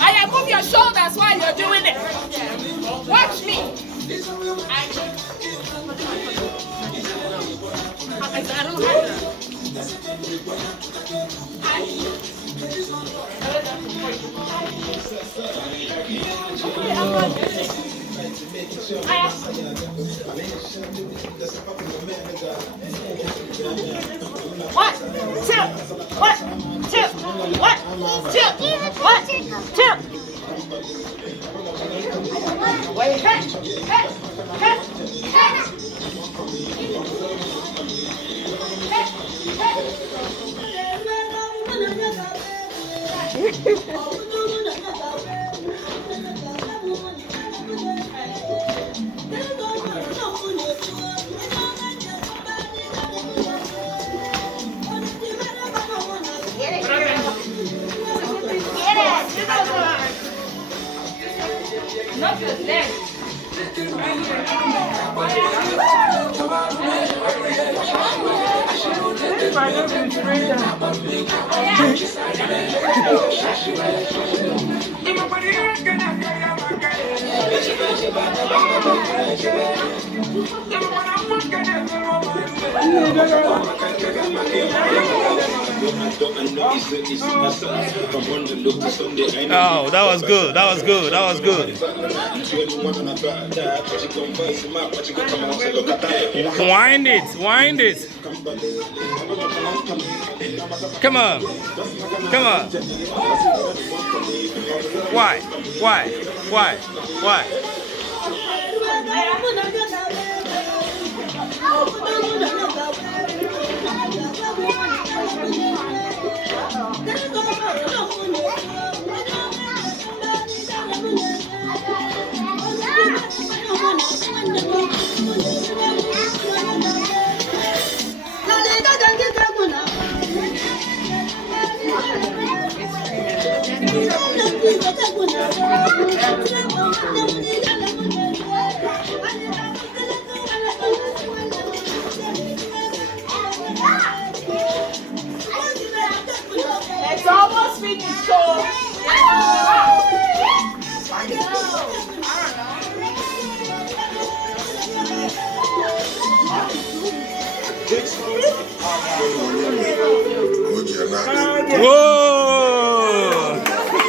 I move your shoulders while you're doing it. Watch me. I don't have What? Two. What? Two. What? Two. What? Two. Wait. Hey. Hey. Hey. Not your leg. Oh, that was good. That was good. That was good. Wind it. Wind it. Come on. Come on. Why? Why? Why? Why?